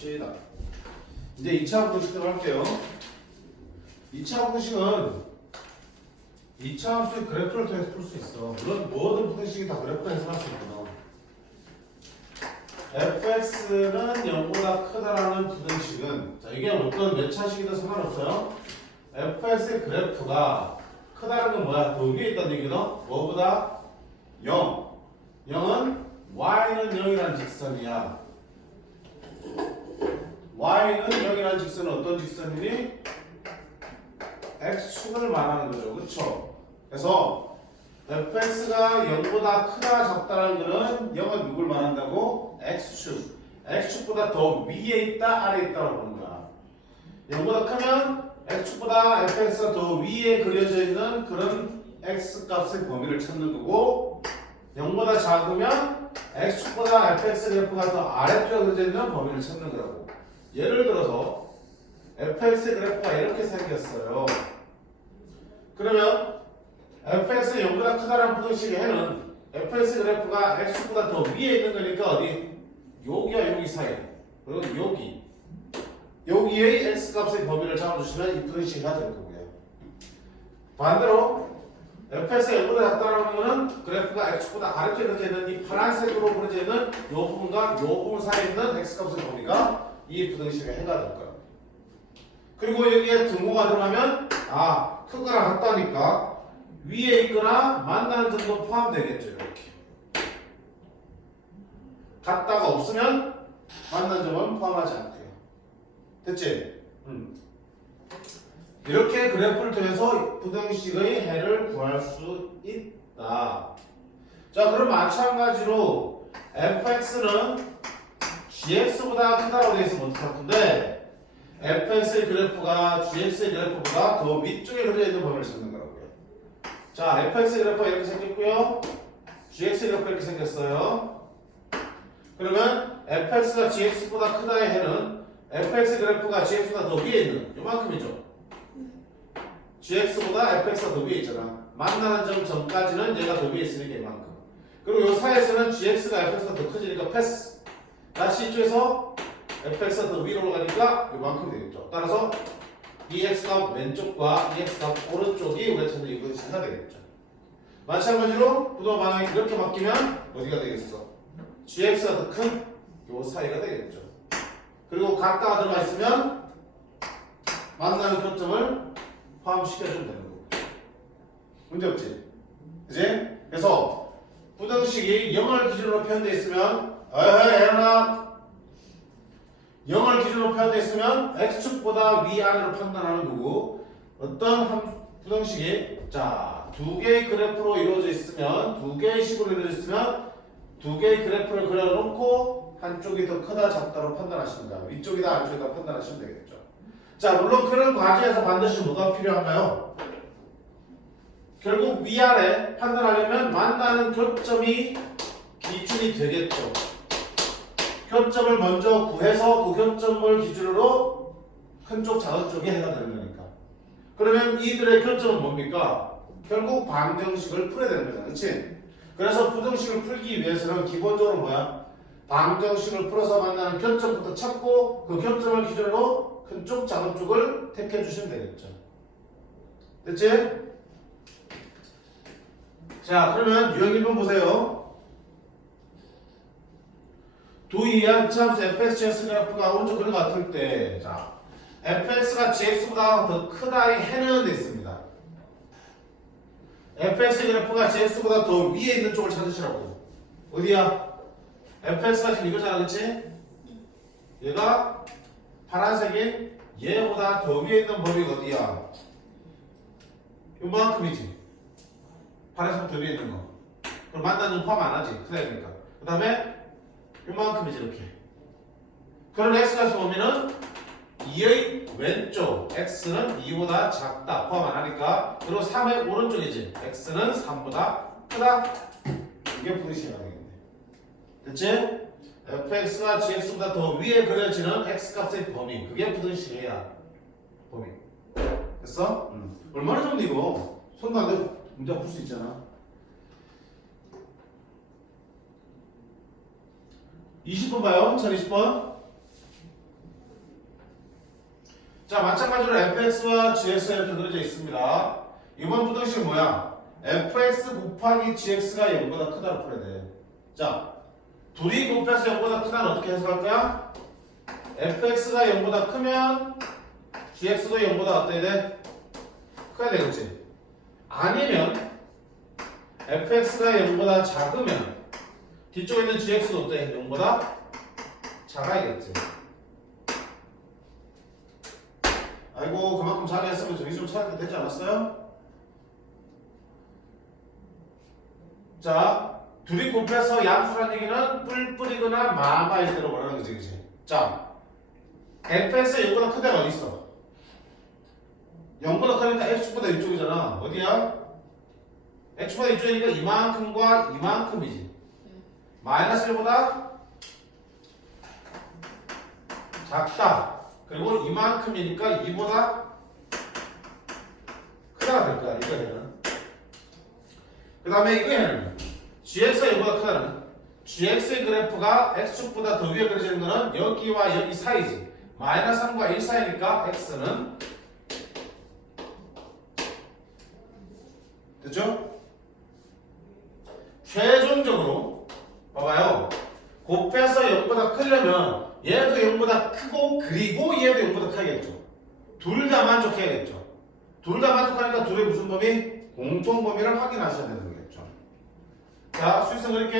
갑시다. 이제 2차 분식 들어갈게요. 2차 분식은 2차 함수의 그래프를 통해서 풀 수 있어. 물론 모든 분식이 다 그래프를 해서 할 수 있구나. fx는 0보다 크다라는 부등식은, 자, 이게 어떤 몇 차식이든 상관없어요. fx의 그래프가 크다는 건 뭐야? 더 위에 있다는 얘기거든? 뭐보다? 0. 0은 y는 0이라는 직선이야. y는 0이라는 직선은 어떤 직선이니? x축을 말하는 거죠. 그쵸? 그래서 fx가 0보다 크다 작다라는 거는 0은 누굴 말한다고? x축. x축보다 더 위에 있다 아래에 있다고 보는 거야. 0보다 크면 x축보다 fx가 더 위에 그려져 있는 그런 x값의 범위를 찾는 거고, 0보다 작으면 x축보다 fx 그래프가 더 아래쪽에 그려져 있는 범위를 찾는 거라고. 예를 들어서 fx 그래프가 이렇게 생겼어요. 그러면 fx가 0보다 크다라는 부등식의 해는 fx 그래프가 x보다 더 위에 있는 거니까 어디? 여기와 여기 사이. 그리고 여기의 x값의 범위를 잡아주시면 이 부등식이 될 거고요. 반대로 fx가 0보다 작다라는 거는 그래프가 x보다 아래쪽에 그려져 있는 이 파란색으로 그려져 있는 이 부분과 이 부분 사이에 있는 x값의 범위가 이 부등식의 해가 될 거예요. 그리고 여기에 등호가 들어가면 크거나 같다니까 위에 있거나 만나는 점도 포함되겠죠. 이렇게 같다가 없으면 만나는 점은 포함하지 않고요. 됐지? 이렇게 그래프를 통해서 부등식의 해를 구할 수 있다. 자, 그럼 마찬가지로 fx는 gx보다 크다고 되어 있으면 어떡할 건데, fx의 그래프가 gx의 그래프보다 더 위쪽에 그려져 있는 범위를 찾는 거라고요. 자, fx의 그래프가 이렇게 생겼고요. gx의 그래프가 이렇게 생겼어요. 그러면 fx가 gx보다 크다의 해는 fx의 그래프가 gx보다 더 위에 있는 요만큼이죠. gx보다 fx가 더 위에 있잖아. 만나는 점 전까지는 얘가 더 위에 있으니까 이만큼. 그리고 요 사이에서는 gx가 fx가 더 커지니까 패스. 다시 이쪽에서 fx가 더 위로 올라가니까 이만큼 되겠죠. 따라서 이 x값 왼쪽과 이 x값 오른쪽이 우리가 찾는 이 부등식이 되겠죠. 마찬가지로 부동 방향이 이렇게 바뀌면 어디가 되겠어? gx가 더 큰 요 사이가 되겠죠. 그리고 같다가 들어가 있으면 만나는 교점을 포함시켜주면 되는 거고. 문제 없지? 그지? 그래서 부등식이 0을 기준으로 표현되어 있으면 에헤나 0을 기준으로 표현되어 있으면 x축보다 위아래로 판단하는 거고, 어떤 부등식이 두 개의 그래프로 이루어져 있으면, 두 개의 식으로 이루어져 있으면 두 개의 그래프를 그려놓고 한쪽이 더 크다 작다로 판단하시는 거야. 위쪽이다 아래쪽이다 판단하시면 되겠죠. 자, 물론 그런 과정에서 반드시 뭐가 필요한가요? 결국 위아래 판단하려면 만나는 교점이 기준이 되겠죠. 교점을 먼저 구해서 그 교점을 기준으로 큰 쪽 작은 쪽이 해가 되는 거니까. 그러면 이들의 교점은 뭡니까? 결국 방정식을 풀어야 되는 거잖아. 그치? 그래서 부등식을 풀기 위해서는 기본적으로 뭐야? 방정식을 풀어서 만나는 교점부터 찾고 그 교점을 기준으로 큰 쪽 작은 쪽을 택해 주시면 되겠죠. 됐지? 자, 그러면 유형 1번 보세요. 두 이한 이차함수 fx, gx 그래프가 오른쪽 그림 같을 때, 자, fx가 gx보다 더 크다의 해는 돼 있습니다. fx 그래프가 gx보다 더 위에 있는 쪽을 찾으시라고. 어디야? fx가 지금 이거잖아, 그치? 얘가 파란색인 얘보다 더 위에 있는 범위가 어디야? 요만큼이지. 파란색 더 위에 있는 거. 그럼 만나는 포함 안 하지. 크다 보니까. 그 다음에 요만큼이지 이렇게. 그런 x값의 범위는 2의 왼쪽 x는 2보다 작다 포함 안 하니까, 그리고 3의 오른쪽이지 x는 3보다 크다. 이게 부등식이 나오겠네. 됐지? fx가 gx보다 더 위에 그려지는 x값의 범위, 그게 부등식이야. 범위. 됐어? 얼마나 좋은데 이거. 손도 안 대고 문제 풀 수 있잖아. 20번 봐요. 1020번. 자, 마찬가지로 fx와 gx가 이렇게 그려져 있습니다. 이번 부등식 뭐야? fx 곱하기 gx가 0보다 크다고 풀어야 돼. 자, 둘이 곱해서 0보다 크다는 어떻게 해석할 거야? fx가 0보다 크면 gx도 0보다 어때야 돼? 커야 되겠지? 아니면 fx가 0보다 작으면 뒤쪽에 있는 gx도 어때? 0보다 작아야겠지. 아이고, 그만큼 잘했으면 저기 좀 찾아도 되지 않았어요? 자, 둘이 곱해서 양수란 얘기는 뿔뿔이거나 마마일 때로 말하는 거지, 그치? 자, fx가 0보다 큰 데가 어디 있어? 0보다 크니까 x축보다 이쪽이잖아. 어디야? x축보다 이쪽이니까 이만큼과 이만큼이지. 마이너스 1보다 작다. 그리고 이만큼이니까 2보다 크다가 될 거야, 이거는. 그 다음에 이거는 gx가 0보다 크다는 gx의 그래프가 x축보다 더 위에 그려지는 거는 여기와 여기 사이지. 마이너스 3과 1 사이니까 x는 됐죠? 최종적으로 봐봐요. 곱해서 0보다 크려면 얘도 0보다 크고 그리고 얘도 0보다 크겠죠. 둘 다 만족해야겠죠. 둘 다 만족하니까 둘의 무슨 범위? 공통범위를 확인하셔야 되는 거겠죠. 자, 수익성 그릴게.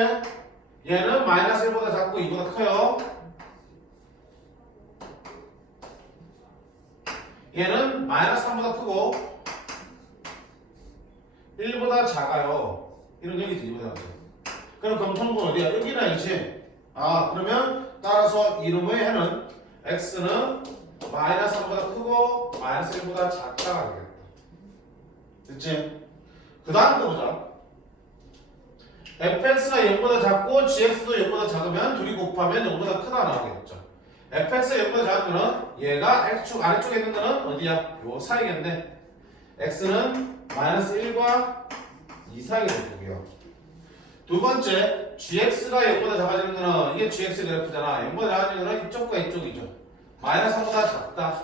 얘는 마이너스 1보다 작고 2보다 커요. 얘는 마이너스 3보다 크고 1보다 작아요. 이런 여기지 2보다 작아요. 그럼 공통분 어디야? 여기나 그렇지? 아, 그러면 따라서 이름의 해는 x는 마이너스 3보다 크고 마이너스 1보다 작다가 되겠다. 됐지? 그 다음 거 보자. fx가 0보다 작고 gx도 0보다 작으면 둘이 곱하면 0보다 크다 나오겠죠. fx가 0보다 작으면 얘가 x축 아래쪽에 있는 거는 어디야? 요 사이겠네. x는 마이너스 1과 2 사이가 될 거고요. 두 번째, gx가 0보다 작아지는 거는 이게 gx 그래프잖아. 0보다 작아지는 거는 이쪽과 이쪽이죠. 마이너스 3보다 작다.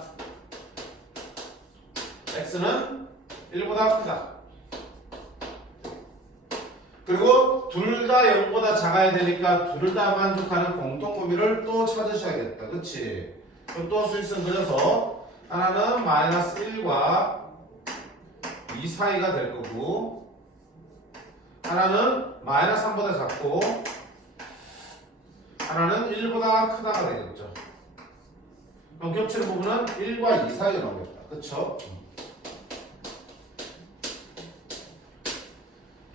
x는 1보다 크다. 그리고 둘 다 0보다 작아야 되니까 둘 다 만족하는 공통범위를 또 찾으셔야겠다. 그치? 그럼 또 수익성 그려서 하나는 마이너스 1과 2 사이가 될 거고 하나는 마이너스 3보다 작고 하나는 1보다 크다가 되겠죠. 그럼 겹치는 부분은 1과 2 사이가 나오겠다. 그쵸?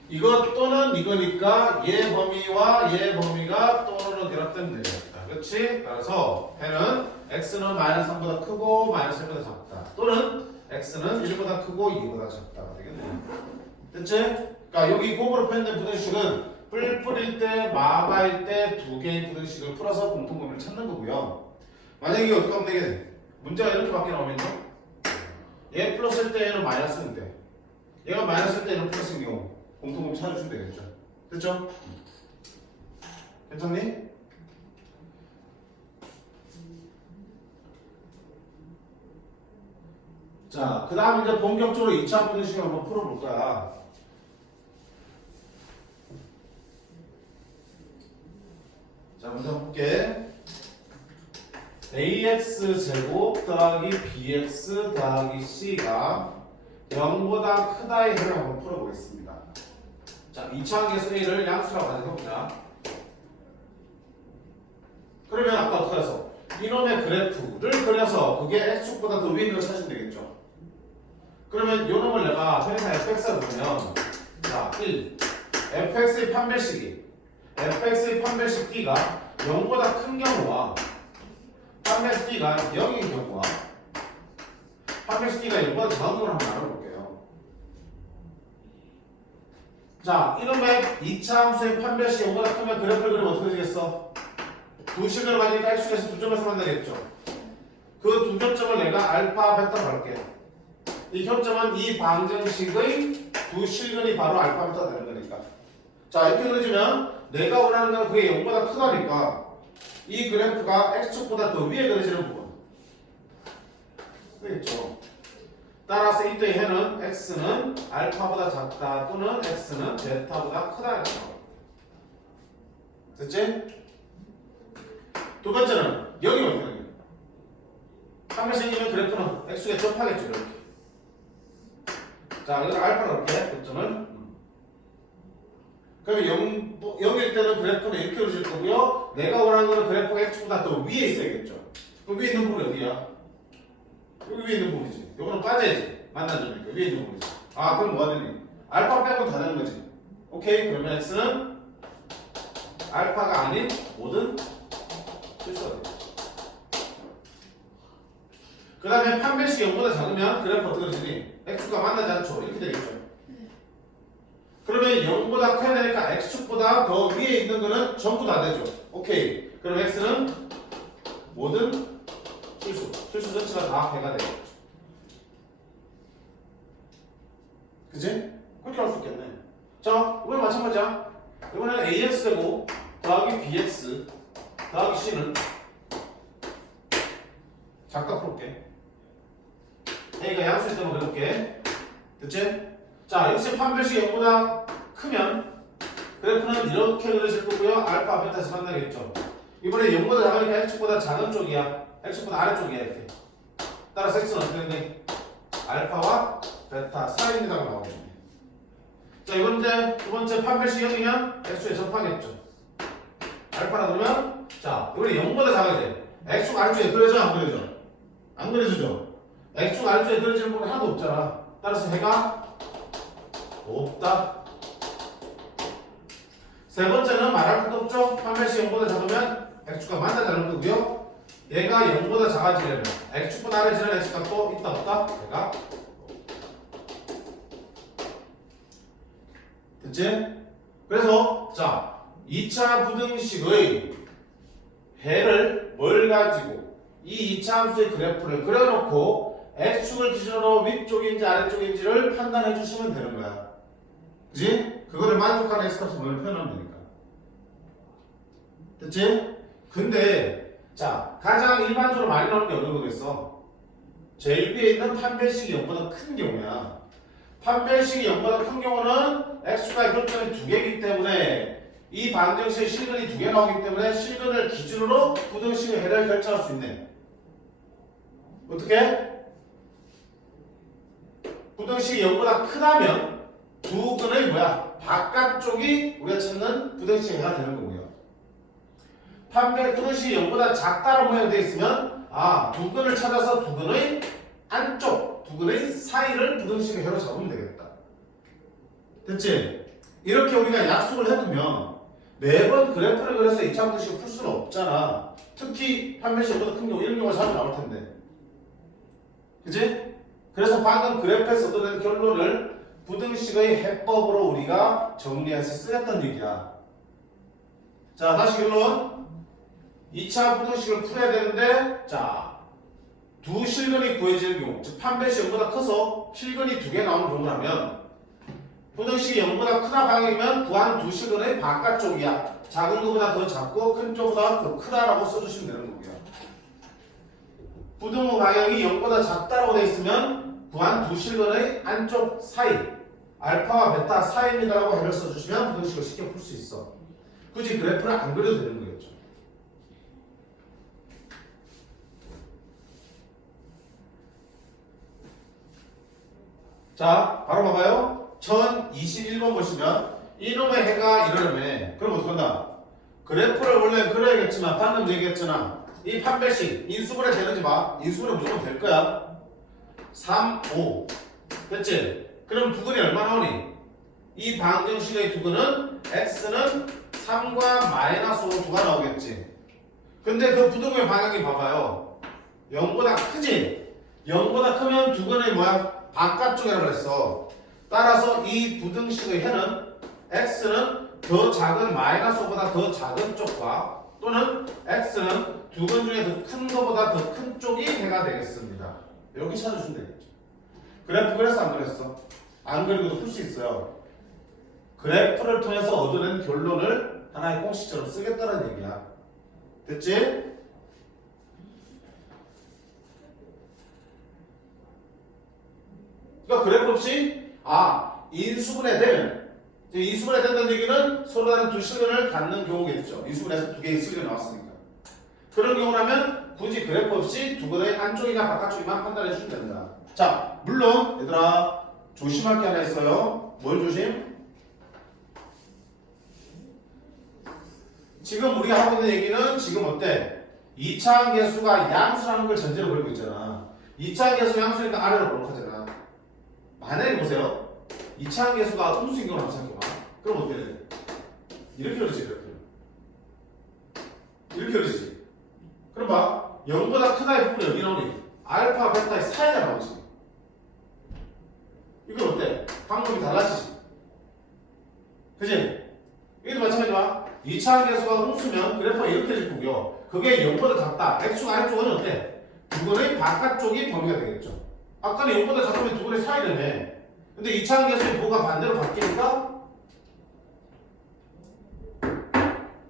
이것 또는 이거니까 얘 범위와 얘 범위가 또는 이렇게 되면 되겠다. 그렇지? 따라서 해는 x는 마이너스 3보다 크고 마이너스 1보다 작다. 또는 x는 1보다 크고 2보다 작다가 되겠네. 됐지? 그러니까 여기 곱으로 표현된 부등식은 뿔뿔일 때, 마가일 때 두 개의 부등식을 풀어서 공통범위를 찾는 거고요. 만약에 이게 어떻게 하면 되겠네? 문제가 이렇게밖에 나오면요. 얘 플러스일 때 얘는 마이너스인데 얘가 마이너스일 때 얘는 플러스인 경우 공통범위 찾아주시면 되겠죠. 됐죠? 괜찮니? 자, 그 다음 이제 본격적으로 2차 부등식을 한번 풀어볼 거야. 자, 먼저 볼게. ax제곱 더하기 bx 더하기 c가 0보다 크다의 해를 한번 풀어보겠습니다. 자, 2차항에서 a를 양수라고 가정해보자. 그러면 아까 어떻게 해서 이놈의 그래프를 그려서 그게 x축보다 더 위에 있는 걸 찾으면 되겠죠. 그러면 이놈을 내가 회사 fx라 그러면 자, 1 fx의 판별식이 fx의 판별식 d가 0보다 큰 경우와 판별식 d가 0인 경우와 판별식 d가 0보다 작은 경우를 한번 알아볼게요. 자, 이놈의 2차 함수의 판별식 0보다 크면 그래프를 그리면 어떻게 되겠어? 두 식을 가지니까 x축에서 두 점에서 만나겠죠. 그 두 접점을 내가 알파, 베타로 할게. 이 교점은 이 방정식의 두 실근이 바로 알파, 베타 되는 거니까. 자, 이렇게 그려지면 내가 원하는 건 그게 0보다 크다니까 이 그래프가 x축보다 더 위에 그려지는 부분 되겠죠. 따라서 이때의 해는 x는 알파보다 작다 또는 x는 베타보다 크다. 됐지? 두 번째는 여기 어떻게 되냐? 한번 생기면 그래프는 x에 접하겠죠. 이렇게. 자, 여기서 알파로 이렇게 고점을. 그러면 0일 때는 그래프는 이렇게 그려질 거고요. 내가 원하는 거는 그래프가 x보다 더 위에 있어야겠죠. 그럼 위에 있는 부분이 어디야? 여기 위에 있는 부분이지. 요거는 빠져야지. 만나주니까 위에 있는 부분이지. 아, 그럼 뭐가 되니? 알파 빼고 다 되는 거지. 오케이. 그러면 x는 알파가 아닌 모든 실수가 되겠죠. 그 다음에 판별식 0보다 작으면 그래프 어떻게 되니? x가 만나지 않죠. 이렇게 되겠죠. 그러면 0보다 커야 되니까 x축보다 더 위에 있는 거는 전부 다 되죠. 오케이. 그럼 x는 모든 실수 전체가 다 배가 되겠죠. 그치? 그렇게 할 수 있겠네. 자, 이번에 마찬가지야. 이번에는 ax 되고 더하기 bx 더하기 c는 작다 풀어볼게. a가 양수일 때만 그려볼게. 됐지? 자, 역시 판별식 0보다 크면 그래프는 이렇게 그려질 거고요. 알파, 베타에서 만나겠죠. 이번에 0보다 작으니까 x축보다 작은 쪽이야. x축보다 아래쪽이야. 이렇게. 따라서 x는 어떻게 되니? 알파와 베타 사이입니다가 나오겠네. 자, 두 번째 판별식 0이면 x축에 접하겠죠. 알파라 그러면 자, 이번에 0보다 작아야 돼. x축 아래쪽에 그려져? 안 그려져? 안 그려지죠? x축 아래쪽에 그려지는 부분이 하나도 없잖아. 따라서 해가 없다. 세 번째는 말할 것도 없죠. 판별식 0보다 작으면 x축과 만나지 않을 거고요. 얘가 0보다 작아지려면 x축보다 아래지는 x값도 있다 없다? 얘가 됐지? 그래서 자 2차 부등식의 해를 뭘 가지고 이 2차 함수의 그래프를 그려놓고 x축을 기준으로 위쪽인지 아래쪽인지를 판단해 주시면 되는 거야. 그치? 그거를 만족하는 x값을 뭘 표현하면 되니까. 됐지? 근데 자 가장 일반적으로 많이 나오는 게 어느 거겠어? 제일 위에 있는 판별식이 0보다 큰 경우야. 판별식이 0보다 큰 경우는 x축과의 교점이 2개이기 때문에 이 방정식의 실근이 2개 나오기 때문에 실근을 기준으로 부등식의 해를 결정할 수 있네. 어떻게? 부등식이 0보다 크다면 두 근의 바깥쪽이 우리가 찾는 부등식의 해가 되는 거고요. 부등식이 0보다 작다라고 모양되어 있으면 두 근을 찾아서 두 근의 안쪽, 두 근의 사이를 부등식의 해로 잡으면 되겠다. 됐지? 이렇게 우리가 약속을 해두면 매번 그래프를 그려서 2차 부등식을 풀 수는 없잖아. 특히 판별식 0보다 큰 경우 이런 경우가 자주 나올 텐데. 그치? 그래서 방금 그래프에서 얻어낸 결론을 부등식의 해법으로 우리가 정리해서 쓰였던 얘기야. 자, 다시 결론. 2차 부등식을 풀어야 되는데, 자, 두 실근이 구해지는 경우, 즉 판별식 0보다 커서 실근이 2개 나오는 경우라면, 부등식이 0보다 크다 방향이면 구한 두 실근의 바깥쪽이야. 작은 것보다 더 작고 큰 쪽보다 더 크다라고 써주시면 되는 거고요. 부등호 방향이 0보다 작다라고 되어 있으면 구한 두 실근의 안쪽 사이, 알파와 베타 사이입니다라고 해를 써주시면 부등식을 쉽게 풀 수 있어. 굳이 그래프를 안 그려도 되는 거겠죠. 자, 바로 봐봐요. 1021번 보시면 이놈의 해가 이러려면 그럼 어떡한다? 그래프를 원래 그려야겠지만 방금 얘기했잖아. 이 판별식 인수분해 되는지 봐. 인수분해 무조건 될 거야. 3, 5 됐지? 그럼 두 근이 얼마 나오니? 이 방정식의 두 근은 x는 3과 마이너스 5 두가 나오겠지. 근데 그 부등호의 방향이 봐봐요. 0보다 크지? 0보다 크면 두 근의 바깥쪽이라고 했어. 따라서 이 부등식의 해는 x는 더 작은 마이너스 5보다 더 작은 쪽과 또는 x는 두 근 중에 더 큰 것보다 더 큰 쪽이 해가 되겠습니다. 여기 찾아주시면 되겠죠. 그래프 그래서 안 그랬어? 안 그리고도 풀 수 있어요. 그래프를 통해서 얻어낸 결론을 하나의 공식처럼 쓰겠다는 얘기야. 됐지? 그러니까 그래프 없이 인수분해 되면 인수분해 된다는 얘기는 서로 다른 두 실근을 갖는 경우겠죠. 인수분해에서 두 개의 실근이 나왔으니까. 그런 경우라면 굳이 그래프 없이 두 근의 안쪽이나 바깥쪽이만 판단해 주시면 됩니다. 자, 물론 얘들아 조심할 게 하나 있어요. 뭘 조심? 지금 우리가 하고 있는 얘기는 지금 어때? 2차항 계수가 양수라는 걸 전제로 걸고 있잖아. 2차항 계수 양수니까 아래로 볼록하잖아. 만약에 보세요. 2차항 계수가 음수인 경우를 한번 생각해봐. 그럼 어떻게 돼? 이렇게 그러지, 이렇게 그러지. 그럼 봐. 0보다 크다의 부분이 여기 나오니? 알파, 베타의 사이가 나오지. 이건 어때? 방법이 달라지지. 그지? 여기도 마찬가지야. 2차항 계수가 음수면 그래프가 이렇게 질 거고요. 그게 0보다 작다. x축 아래쪽은 어때? 두 근의 바깥쪽이 범위가 되겠죠. 아까는 0보다 작으면 두 근의 사이라며. 근데 2차항 계수의 뭐가 반대로 바뀌니까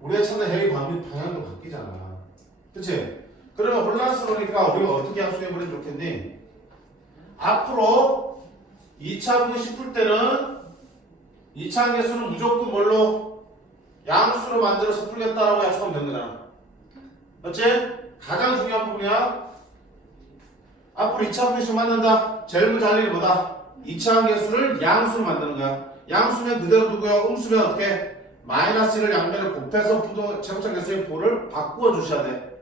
우리가 찾는 해의 방향도 바뀌잖아. 그치? 그러면 혼란스러우니까 우리가 어떻게 약속해버리면 좋겠니? 앞으로 2차 분식 풀 때는 2차항 계수는 무조건 뭘로? 양수로 만들어서 풀겠다라고 약속하면 되는 거잖아. 맞지? 가장 중요한 부분이야. 앞으로 2차 분식 만든다. 제일 먼저 할 일이 뭐다? 2차항 계수를 양수로 만드는 거야. 양수면 그대로 두고요. 음수면 어떻게? 마이너스 1을 양면을 곱해서 제곱차 계수의 보를 바꾸어 주셔야 돼.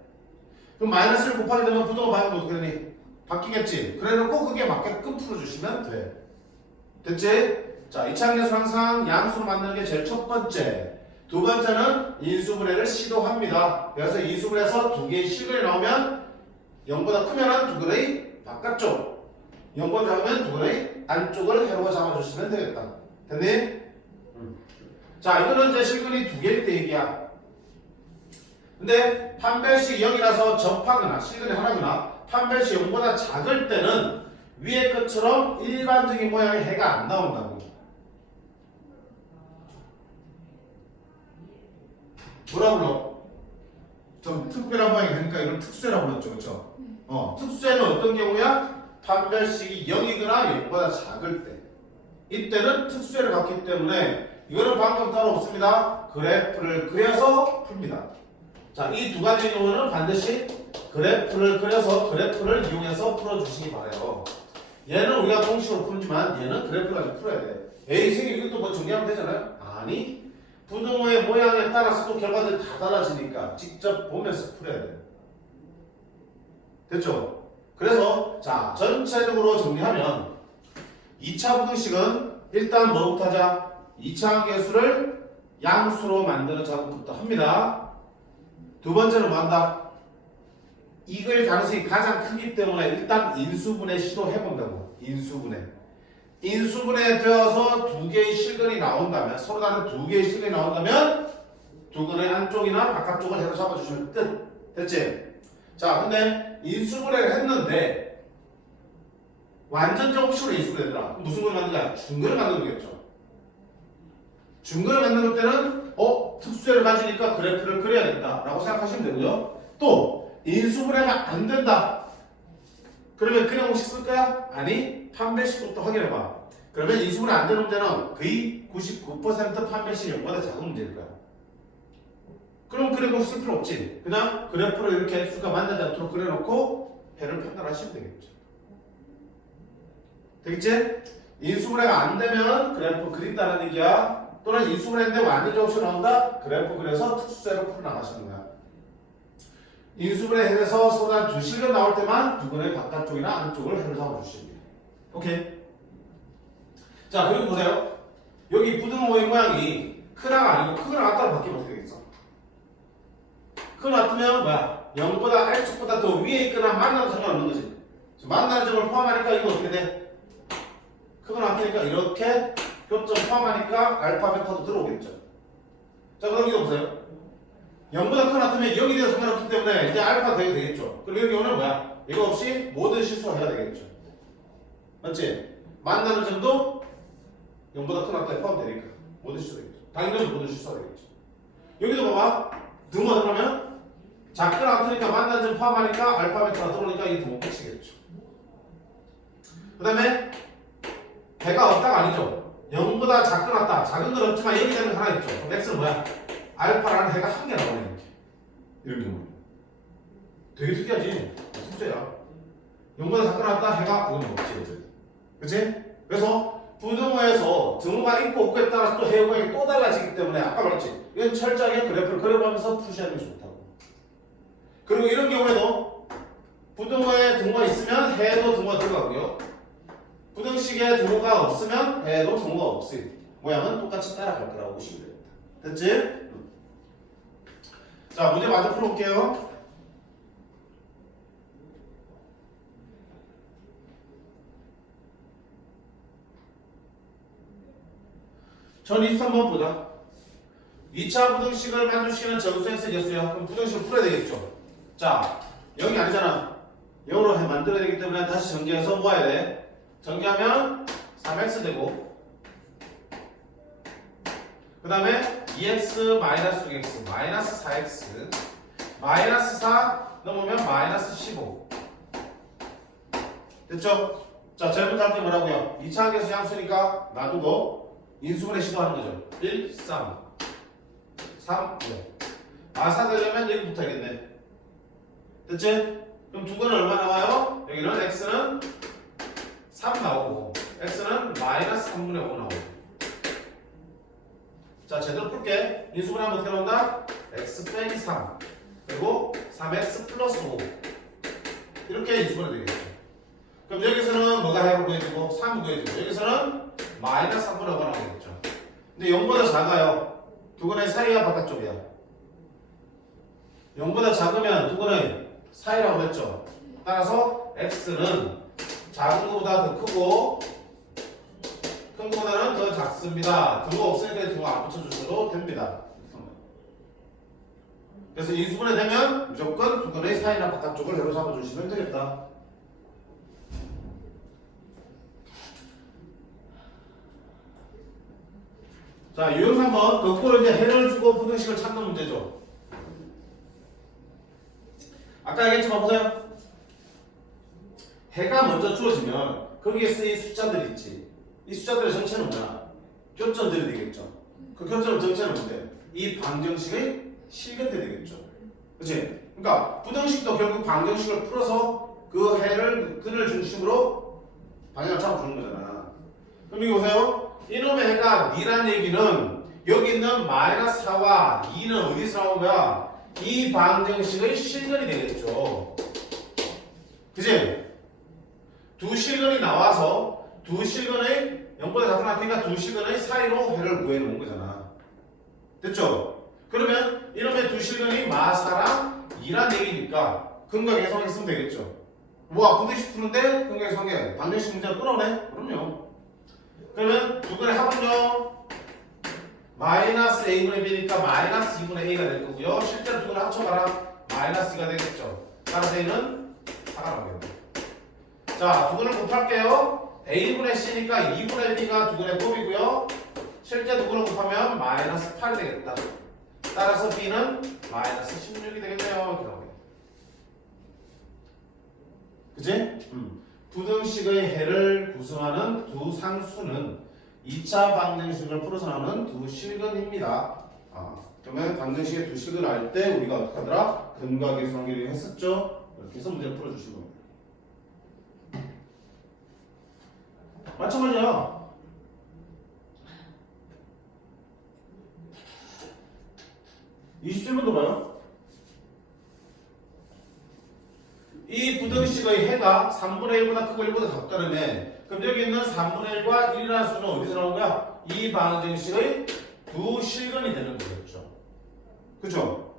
그럼 마이너스 1 곱하게 되면 부동호 방향도 어떻게 되니? 바뀌겠지. 그래 놓고 그게 맞게끔 풀어주시면 돼. 됐지? 자, 2차항 계수 항상 양수로 만드는 게 제일 첫 번째. 두 번째는 인수분해를 시도합니다. 그래서 인수분해에서 두 개의 실근이 나오면 0보다 크면 두 근의 바깥쪽, 0보다 작으면 두 근의 안쪽을 해로가 잡아주시면 되겠다. 됐니? 자, 이거는 이제 실근이 두 개일 때 얘기야. 근데 판별식 0이라서 접하거나 실근이 하나거나 판별식 0보다 작을 때는 위의 것처럼 일반적인 모양의 해가 안 나온다고. 뭐라 불러? 좀 특별한 모양이 되니까 이걸 특수해라고 불렀죠. 그렇죠? 특수해는 어떤 경우야? 판별식이 0이거나 0보다 작을 때. 이때는 특수해를 갖기 때문에 이거는 방법 따로 없습니다. 그래프를 그려서 풉니다. 자, 이 두 가지 경우는 반드시 그래프를 그려서 그래프를 이용해서 풀어주시기 바라요. 얘는 우리가 공식으로 풀지만 얘는 그래프 가지고 풀어야 돼. 에이, 선생님 이것도 뭐 정리하면 되잖아요? 아니, 부등호의 모양에 따라서 또 결과들이 다 달라지니까 직접 보면서 풀어야 돼. 됐죠? 그래서 자, 전체적으로 정리하면 2차 부등식은 일단 뭐부터 하자? 2차항 계수를 양수로 만드는 작업부터 합니다. 두 번째는 뭐 한다? 이걸 가능성이 가장 크기 때문에 일단 인수분해 시도해본다고. 인수분해 되어서 두 개의 실근이 나온다면, 서로 다른 두 개의 실근이 나온다면 두 근의 안쪽이나 바깥쪽을 해서 잡아주시면 끝. 됐지? 자, 근데 인수분해를 했는데 완전 정식으로 인수분해되더라. 무슨 걸 만든 거야? 중근을 만든 거겠죠. 중근을 만들 때는 특수해를 가지니까 그래프를 그려야겠다 라고 생각하시면 되고요. 또 인수분해가 안 된다. 그러면 그냥 공식 쓸 거야? 아니, 판별식부터 확인해봐. 그러면 인수분해 안 되는 문제는 거의 99% 판별식이 0보다 작은 문제일 거야. 그럼 그래 공식 쓸 필요 없지. 그냥 그래프를 이렇게 수가 만나지 않도록 그려놓고 해를 판단하시면 되겠죠. 되겠지? 인수분해가 안 되면 그래프 그린다는 얘기야. 또는 인수분해인데 완전 정식 나온다? 그래프 그려서 특수세로 풀어나가시는 거야. 인수분해 해서 서로 한 두 실근 나올 때만 두 근의 바깥쪽이나 안쪽을 해를 잡아주시면 돼요. 오케이? 자, 그리고 보세요. 여기 부등호의 모양이 크다가 아니고 크거나 같다로 바뀌면 어떻게 되겠어? 크거나 같으면 뭐야? 0보다 X축보다 더 위에 있거나 만나도 상관없는 거지. 만나는 점을 포함하니까 이거 어떻게 돼? 크거나 같으니까 이렇게 교점 포함하니까 알파 베타도 들어오겠죠. 자, 그럼 이거 보세요. 0보다 크거나 같으면 0이 되어 상관없기 때문에 이제 알파가 되겠죠. 그리고 여기 오는 뭐야? 이거 없이 모든 실수를 해야 되겠죠. 맞지? 만나는 점도 0보다 크거나 같다 포함되니까 모든 실수가 되겠죠. 당연히 모든 실수가 되겠죠. 여기도 봐봐. 등호 들어가면 작거나 같으니까 만나는 점 포함하니까 알파 베타가 들어오니까 이 등호 끝이겠죠. 그 다음에 배가 없다가 아니죠. 0보다 작건 같다. 작은 건 없지만 여기 되는 하나 있죠. 그럼 x는 뭐야? 알파라는 해가 한 개 나오네. 이렇게. 이런 경우. 되게 특이하지? 특수야. 0보다 작건 같다. 해가 이건 없지. 그치? 그래서 부등호에서 등호가 있고 없고에 따라서 또 해 모양이 또 달라지기 때문에 아까 말했지. 이건 철저하게 그래프를 그려보면서 푸시하는 게 좋다고. 그리고 이런 경우에도 부등호에 등호가 있으면 해도 등호가 들어가고요. 부등식에 등호가 없으면 해도 등호가 없어요. 모양은 똑같이 따라갈 거라고 보시면 됩니다. 됐지? 자, 문제 마저 풀어볼게요. 전 23번 보자. 2차 부등식을 만족시키는 정수행 생겼어요. 그럼 부등식을 풀어야 되겠죠. 자, 여기 아니잖아. 0으로 만들어야 되기 때문에 다시 전개해서 뭐 해야 돼? 전개하면 3x 되고 그 다음에 2x 마이너스 6x 마이너스 4x 마이너스 4 넘으면 마이너스 15 됐죠? 자, 제일부터 할 때 뭐라고요? 2차 함계수 양수니까 놔두고 인수분해 시도하는 거죠. 1, 3 3, 5 마사되려면 여기부터 하겠네. 됐지? 그럼 두 개는 얼마 나와요? 여기는 x는 3 나오고 x는 마이너스 3분의 5 나오고. 자, 제대로 풀게. 인수분해하면 어떻게 나온다? x 빼기 3 그리고 3x 플러스 5 이렇게 인수분해 되겠죠. 그럼 여기서는 뭐가 해로 구해지고 3 구해지고 여기서는 마이너스 3분의 5가 나오겠죠. 근데 0보다 작아요. 두근의 사이야 바깥쪽이야. 0보다 작으면 두근의 사이라고 했죠. 따라서 x는 작은 것보다 더 크고 큰 것보다는 더 작습니다. 등호 없으니까 등호 안 붙여주셔도 됩니다. 그래서 인수분해 되면 무조건 두근의 사이나 바깥쪽을 해로 잡아주시면 되겠다. 자, 유형 3번 거꾸로 이제 해를 주고 부등식을 찾는 문제죠. 아까 얘기했지만 보세요. 해가 먼저 주어지면 거기에 쓰인 숫자들 있지. 이 숫자들의 정체는 뭐야? 교점들이 되겠죠. 그 교점 정체는 뭔데? 이 방정식의 실근들이 되겠죠. 그치? 그러니까 부등식도 결국 방정식을 풀어서 그 해를 근을 중심으로 방향을 잡아주는 거잖아. 그럼 여기 보세요. 이놈의 해가 니란 얘기는 여기 있는 마이너스 4와 2는 어디서 나온 거야? 이 방정식의 실근이 되겠죠. 그치? 두 실근이 나와서 두 실근의 0보다 작은 같으니까 두 실근의 사이로 해를 구해놓은 거잖아. 됐죠? 그러면 이놈의 두 실근이 마사랑 2란 얘기니까 근과 계성에 쓰면 되겠죠. 뭐야, 부등식 푸는데 근과 계성에 방정식 문제를 끌어오네? 그럼요. 그러면 두 근의 합은요 마이너스 a분의 b니까 마이너스 2분의 a가 될 거고요. 실제로 두 근을 합쳐봐라. 마이너스 2가 되겠죠. 따라서 a는 4가 나오겠네. 자, 두 근을 곱할게요. a분의 c니까 2분의 b가 두 근의 곱이고요. 실제 두 근을 곱하면 마이너스 8이 되겠다. 따라서 b는 마이너스 16이 되겠네요. 이렇게 나오겠네. 그치? 부등식의 해를 구성하는 두 상수는 2차 방정식을 풀어서 나오는 두 실근입니다. 그러면 방정식의 두 실근을 알 때 우리가 어떻게 하더라? 근과 계수관계를 했었죠? 이렇게 해서 문제를 풀어주신 겁니다. 마찬가지야. 이 27번도 봐요. 이 부등식의 해가 3분의 1보다 크고 1보다 작다는데 그럼 여기 있는 3분의 1과 1이라는 수는 어디서 나온 거야? 이 방정식의 두 실근이 되는 거겠죠. 그쵸?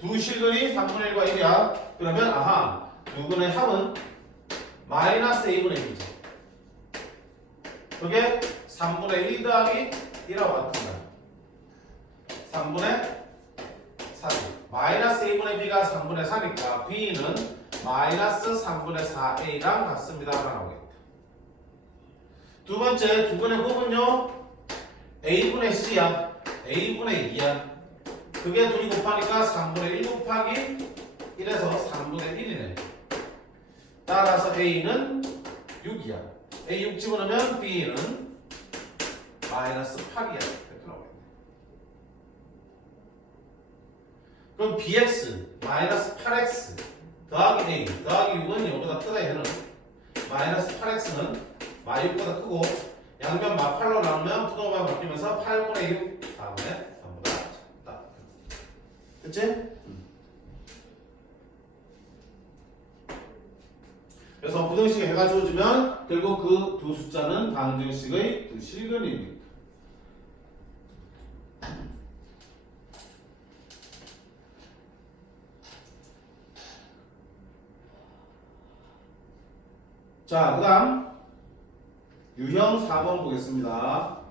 두 실근이 3분의 1과 1이야. 그러면 아하, 두 근의 합은 마이너스 a분의 1이죠. 그게 3분의 1 더하기 1하고 같은 거야. 3분의 4. 마이너스 a분의 b가 3분의 4니까 b는 마이너스 3분의 4a랑 같습니다. 나오겠다. 두 번째, 두 근의 곱은요 a분의 c야. a분의 2야. 그게 둘이 곱하니까 3분의 1 곱하기 1에서 3분의 1이네. 따라서 a는 6이야. A 6 집어넣으면 B는 마이너스 8이야. 이렇게 나오겠네. 그럼 BX 마이너스 8X 더하기 A 더하기 6은 0보다 크다 해는 마이너스 8X는 마 6보다 크고 양변 마 8로 나누면 부동반 바뀌면서 8분의 6 다음에 전부 다 작다. 그치? 그래서 부등식 해가 주어지면 결국 그 두 숫자는 방정식의 두 실근입니다. 자, 그 다음 유형 4번 보겠습니다.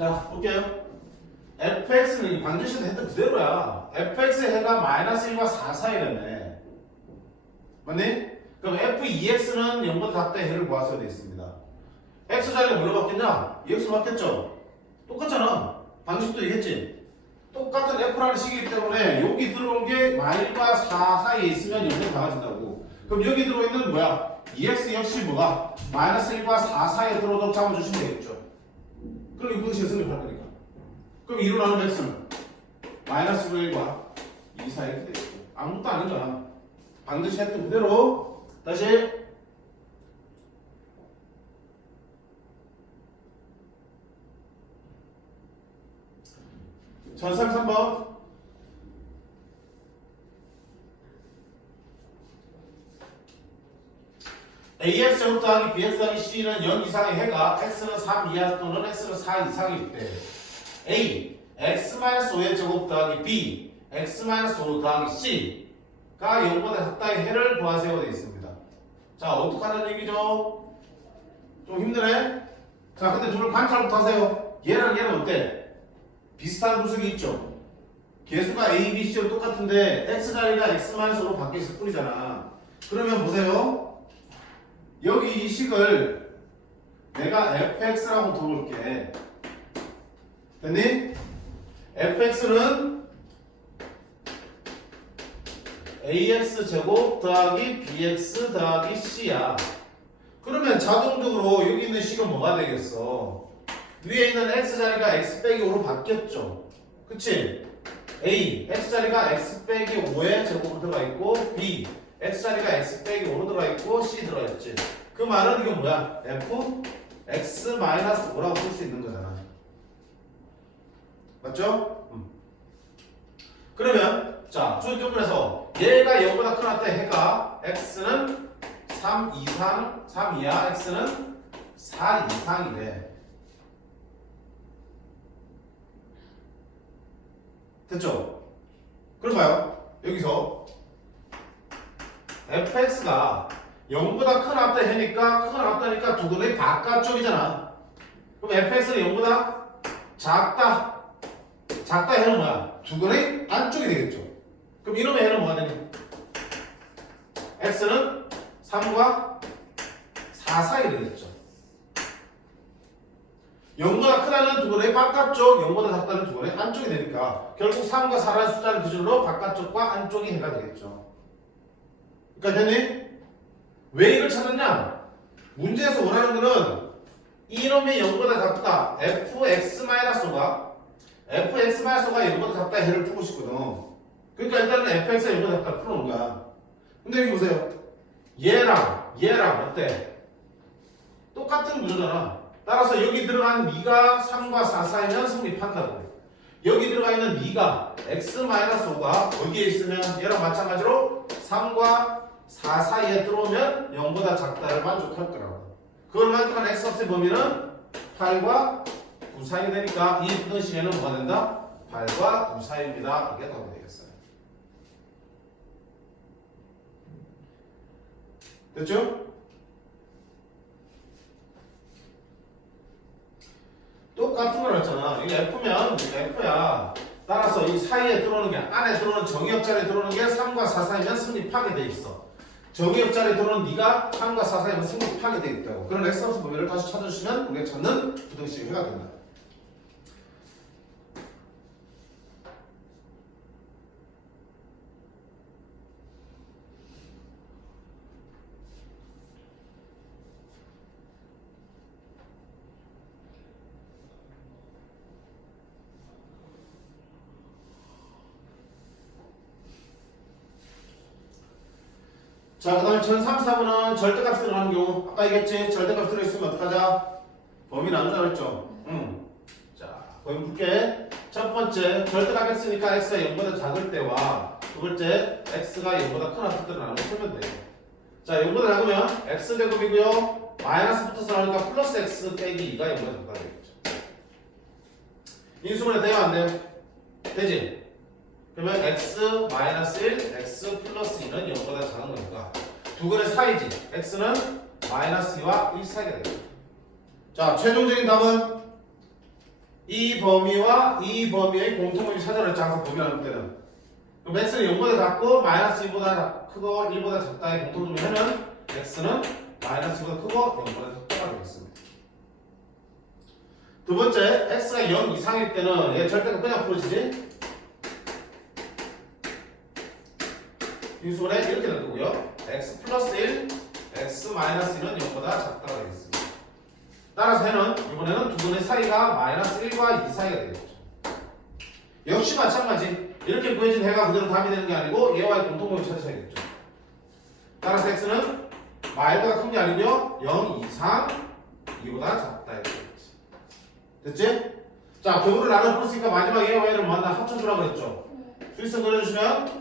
자, 볼게요. fx는 방정식에서 했던 그대로야. fx의 해가 마이너스 1과 4 사이라네. 맞니? 그럼 f2x는 0보다 작다 해를 구하셔야 되어 있습니다. x 자리가 뭘로 바뀌었냐? 2x로 바뀌었죠? 똑같잖아. 방식도 얘기했지? 똑같은 f라는 식이기 때문에 여기 들어온 게 마일과 4 사이에 있으면 0보다 작아진다고. 그럼 여기 들어있는 뭐야? 2x 역시 뭐가? 마이너스 1과 4 사이에 들어오도록 잡아주시면 되겠죠? 그럼 이 부등식에 성립할 거니까. 그럼 2로 나누면 x는 마이너스 1과 2 사이에 이렇게 되겠죠. 아무것도 아닌 거야. 방정식 했던 그대로 다시 자, 33번 AX 제곱 더하기 BX 더하기 C는 0 이상의 해가 X는 3 이하 또는 X는 4 이상일 때 A, X-5의 제곱 더하기 B, X-5 더하기 C가 0보다 작다의 해를 구하세요 되어 있습니다. 자, 어떡하는 얘기죠? 좀 힘드네? 자, 근데 둘을 관찰부터 하세요. 얘랑 얘는 어때? 비슷한 구석이 있죠? 개수가 A, B, C로 똑같은데 X자리가 X-5로 바뀌었을 뿐이잖아. 그러면 보세요. 여기 이 식을 내가 fx라고 둬볼게. 됐니? fx는 ax 제곱 더하기 bx 더하기 c야. 그러면 자동적으로 여기 있는 식은 뭐가 되겠어? 위에 있는 x자리가 x 빼기 5로 바뀌었죠. 그치? a, x자리가 x 빼기 5에 제곱으로 들어가 있고 b, x자리가 x 빼기 5로 들어가 있고 c 들어가 있지. 그 말은 이게 뭐야? f x-5라고 쓸 수 있는 거잖아. 맞죠? 그러면 자, 주격문에서 얘가 0보다 크다 때 해가 x는 3 이상, 3 이하, x는 4 이상이래. 됐죠? 그럼 봐요. 여기서 fx가 0보다 큰 앞다 해니까 큰 앞다니까 두근의 바깥쪽이잖아. 그럼 fx는 0보다 작다. 작다 해는 뭐야? 두근의 안쪽이 되겠죠. 그럼 이놈의 해는 뭐가 되니? x는 3과 4 사이 되겠죠. 0보다 크다는 두근의 바깥쪽, 0보다 작다는 두근의 안쪽이 되니까 결국 3과 4라는 숫자를 기준으로 바깥쪽과 안쪽이 해가 되겠죠. 그러니까 됐니? 왜 이걸 찾았냐? 문제에서 원하는 거는 이놈이 0보다 작다 fx-5가 0보다 작다 해를 풀고 싶거든. 그러니까 일단은 fx가 0보다 작다 풀어놓은 거야. 근데 여기 보세요. 얘랑 어때? 똑같은 구조잖아. 따라서 여기 들어간 미가 3과 4 사이면 성립한다고. 여기 들어가 있는 미가 x-5가 어디에 있으면 얘랑 마찬가지로 3과 4 사이에 들어오면 0보다 작다를 만족할 거라고. 그걸 만족한 x값의 범위는 8과 9 사이 되니까 이 부등식에는 뭐가 된다? 8과 9 사이입니다. 이게 답이 되겠어요. 됐죠? 똑같은 걸 했잖아. 이게 F면 F야. 따라서 이 사이에 들어오는 게 안에 들어오는 정의역자리에 들어오는 게 3과 4 사이면 성립하게 돼 있어. 정의 옆자리에 들어오는 네가 3과 4 사이에 생략하게 되어 있다고. 그런 엑스함수 범위를 다시 찾아주시면 우리가 찾는 부등식 해가 된다. 자, 그 다음에 1034번은 절대값이 들어가는 경우. 아까 얘기했지? 절대값이 들어있으면 어떡하자? 범위 나누자 그랬죠? 자, 범위 볼게. 첫 번째, 절대값 x니까 x가 0보다 작을 때와 두 번째, x가 0보다 큰 합수들을 나누면 풀면 돼요. 자, 0보다 작으면 x제곱이고요. 마이너스 붙어서 나오니까 플러스 x 빼기 2가 0보다 작다 되겠죠. 인수분해 돼요? 안 돼요? 되지? 그러면 x 마이너스 1, x 플러스 2는 0보다 작은 거니까 두 근의 사이지. x는 마이너스 2와 1 사이가 되겠죠. 자, 최종적인 답은 이 범위와 이 범위의 공통범위 찾아냈죠. 항상 범위 나눌 때는. 그럼 x는 0보다 작고 마이너스 2보다 크고 1보다 작다의 공통점을 하면 x는 마이너스 2보다 크고 0보다 작다가 되겠습니다. 두 번째, x가 0 이상일 때는 얘 절대가 그냥 풀어지지. 인수분해 이렇게 될 거고요. x 플러스 1, x 마이너스 1은 0보다 작다가 되겠습니다. 따라서 해는 이번에는 두 분의 사이가 마이너스 1과 2 사이가 되겠죠. 역시 마찬가지. 이렇게 구해진 해가 그대로 답이 되는 게 아니고 얘와의 공통점을 찾으셔야겠죠. 따라서 x는 마일보다 큰 게 아니고요. 0 이상 2보다 작다 이렇게 되겠지. 됐지? 자, 교부를 나눠 풀었으니까 마지막 얘와 얘를 뭐 하나 합쳐주라고 했죠. 수위성 그려주시면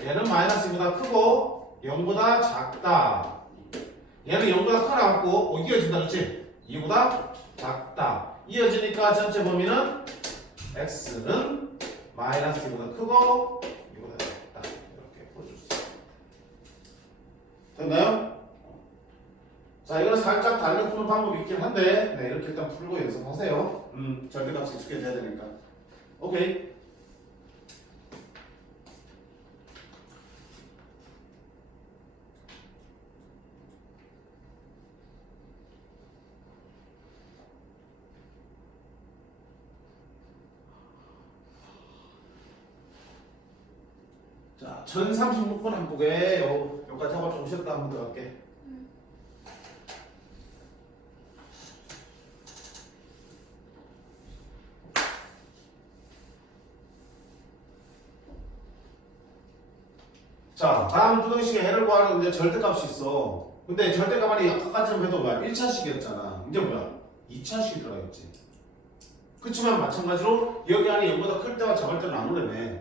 얘는 마이너스 2보다 크고 0보다 작다. 얘는 0보다 커나갖고 이어진다. 그렇지? 2보다 작다. 이어지니까 전체 범위는 x는 마이너스 2보다 크고 2보다 작다. 이렇게 풀어줬어요. 됐나요? 자, 이거는 살짝 다르게 푸는 방법이 있긴 한데 네, 이렇게 일단 풀고 연습하세요. 절대값이 익숙해져야 되니까. 오케이. 자, 1036번 한 보게. 여기까지 하고 좀 쉬었다 한번 들어갈게. 자, 다음 부등식의 해를 구하는데 절대값이 있어. 근데 절대값이 아까까지만 해도 뭐야? 1차식이었잖아. 이제 뭐야? 2차식이 들어가겠지. 그렇지만 마찬가지로 여기 안에 0보다 클 때와 작을 때는 나누려며.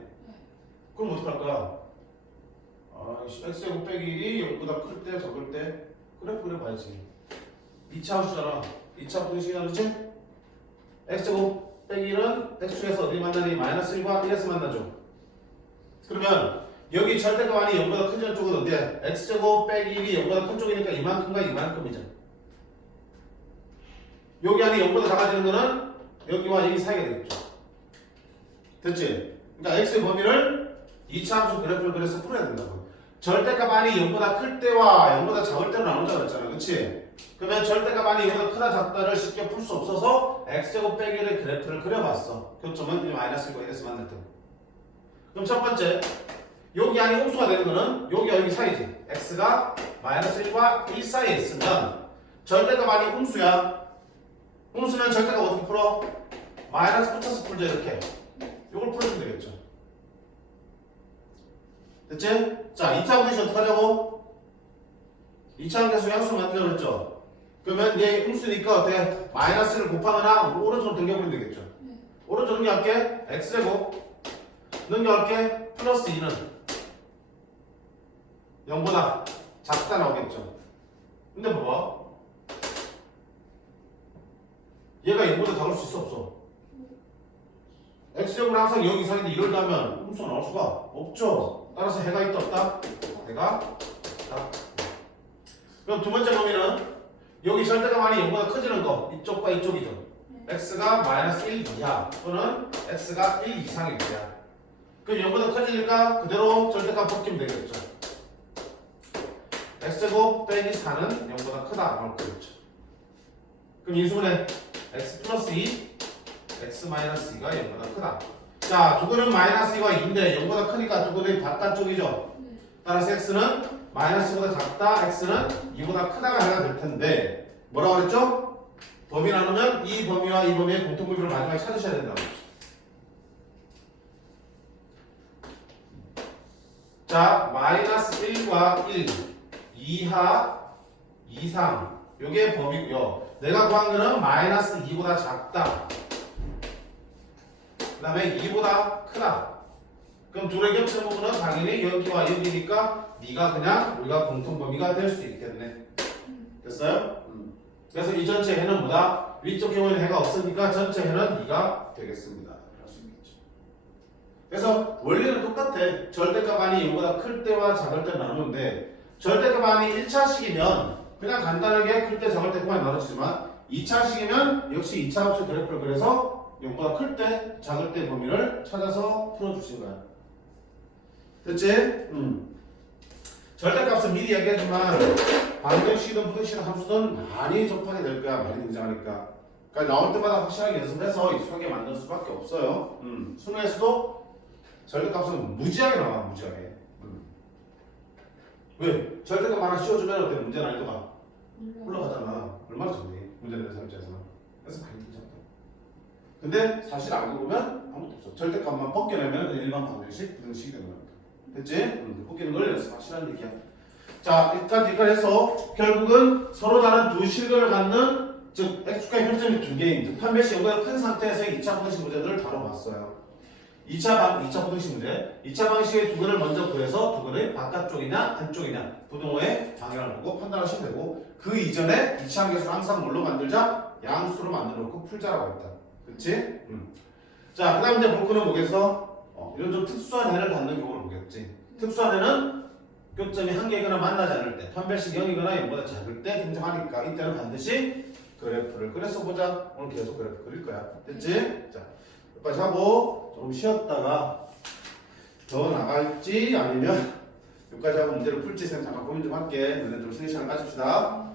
그럼 어떡할 거야? x제곱 빼기 1이 0보다 클 때, 작을 때 그래프 그려봐야지. 2차 함수잖아. 2차 부등식이잖아. 그렇지? x제곱 빼기 1은 x축에서 어디 만나니? 마이너스 1과 1에서 만나죠. 그러면 여기 절대값 안이 0보다 큰 쪽은 어디야? x제곱 빼기 1이 0보다 큰 쪽이니까 이만큼과 이만큼이잖아. 여기 안이 0보다 작아지는 거는 여기와 여기 사이가 되겠죠. 됐지? 그러니까 x의 범위를 2차 함수 그래프를 그려서 풀어야 된다고. 절대값 안이 0보다 클 때와 0보다 작을 때로 나누자 그랬잖아. 그치? 그러면 절대값 안이 0보다 크다 작다를 쉽게 풀 수 없어서 x제곱 빼기 1의 그래프를 그려봤어. 교점은 이 마이너스 1과 1에서 만날 때. 그럼 첫 번째, 여기 안이 음수가 되는 거는 여기와 여기 사이지. x가 마이너스 1과 1 사이에 있으면 절대값 안이 음수야. 음수는 절대값 어떻게 풀어? 마이너스 붙여서 풀죠. 이렇게. 이걸 풀어주면 되겠죠. 됐지? 자, 2차 분식 어떻게 하자고? 2차 함계수 양수 만들려고 했죠? 그러면 얘 음수니까 어때? 마이너스를 곱하거나 오른쪽으로 당겨보면 되겠죠? 오른쪽 넘겨갈게. x제곱 넘겨갈게. 플러스 2는 0보다 작다 나오겠죠? 근데 봐봐. 얘가 0보다 작을 수 있어 없어? x제곱은 항상 0 이상인데 이걸 더하면 음수가 나올 수가 없죠? 따라서 해가 있다 없다? 해가 있다. 그럼 두 번째 범위는 여기 절대값 안이 0보다 커지는 거 이쪽과 이쪽이죠. x가 마이너스 1 이하 또는 x가 1 이상일 때야. 그럼 0보다 커지니까 그대로 절대값 바뀌면 되겠죠. x제곱 빼기 4는 0보다 크다. 나올 거겠죠. 그럼 인수분해 x 플러스 2, x 마이너스 2가 0보다 크다. 자, 두근은 마이너스 2가 2인데 0보다 크니까 두근이 바깥쪽이죠. 따라서 x는 마이너스 2보다 작다, x는 2보다 크다가 해가 될 텐데 뭐라고 그랬죠? 범위 나누면 이 범위와 이 범위의 공통분모를 마지막에 찾으셔야 된다고 그랬죠. 자, 마이너스 1과 1, 2하, 2, 3 요게 범위고요. 내가 구한 거는 마이너스 2보다 작다. 그 다음에 2보다 크다. 그럼 둘의 겹치는 부분은 당연히 여기와 여기니까 네가 그냥 우리가 공통범위가 될 수 있겠네. 됐어요? 그래서 이 전체 해는 뭐다? 위쪽 경우에는 해가 없으니까 전체 해는 2가 되겠습니다. 할 수 있겠죠. 그래서 원리는 똑같아. 절대값 안이 0보다 클 때와 작을 때 나누는데 절대값 안이 1차식이면 그냥 간단하게 클 때 작을 때만 나눠지지만 2차식이면 역시 2차 함수 그래프를 그려서 0보다 클 때 작을 때 범위를 찾아서 풀어주신 거야. 됐지? 절대값은 미리 얘기하지만 방정식이든 부등식이든 함수든 많이 접하게 될 거야. 많이 등장하니까. 그러니까 나올 때마다 확실하게 연습해서 익숙하게 만들 수밖에 없어요. 수능에서도 절대값은 무지하게 나와. 무지하게. 왜? 절대값 하나 씌워주면 어때? 문제 난이도가 올라가잖아. 얼마나 좋니? 문제 내는 사람 입장에서는. 그래서 많이 등장해. 근데 사실 알고 보면 아무것도 없어. 절대값만 벗겨내면 일반 방정식, 부등식이 되는 거야. 됐지? 벗기는 걸 연습하시라는 얘기야. 자, 일단 해서 결국은 서로 다른 두 실근을 갖는 즉 x축의 평점이 두 개인 즉 판별식 0보다 큰 상태에서의 2차 부등식 문제들을 다뤄봤어요. 2차 부등식 문제 2차 방식의 두근을 먼저 구해서 두근의 바깥쪽이냐 안쪽이냐 부등호의 방향을 보고 판단하시면 되고 그 이전에 2차 함계수를 항상 뭘로 만들자? 양수로 만들어 놓고 풀자라고 했다. 그치? 자, 그 다음 이제 볼 거는 뭐겠어? 이런 좀 특수한 해를 갖는 경우를 보겠지. 특수한 해는 교점이 한 개이거나 만나지 않을 때, 판별식 0이거나 0보다 작을 때 등장하니까 이때는 반드시 그래프를 그려서 보자. 오늘 계속 그래프 그릴 거야. 됐지? 자, 여기까지 하고 좀 쉬었다가 더 나갈지 아니면 여기까지 하고 문제를 풀지 잠깐 고민 좀 할게. 너네 좀 쉬는 시간 가집시다.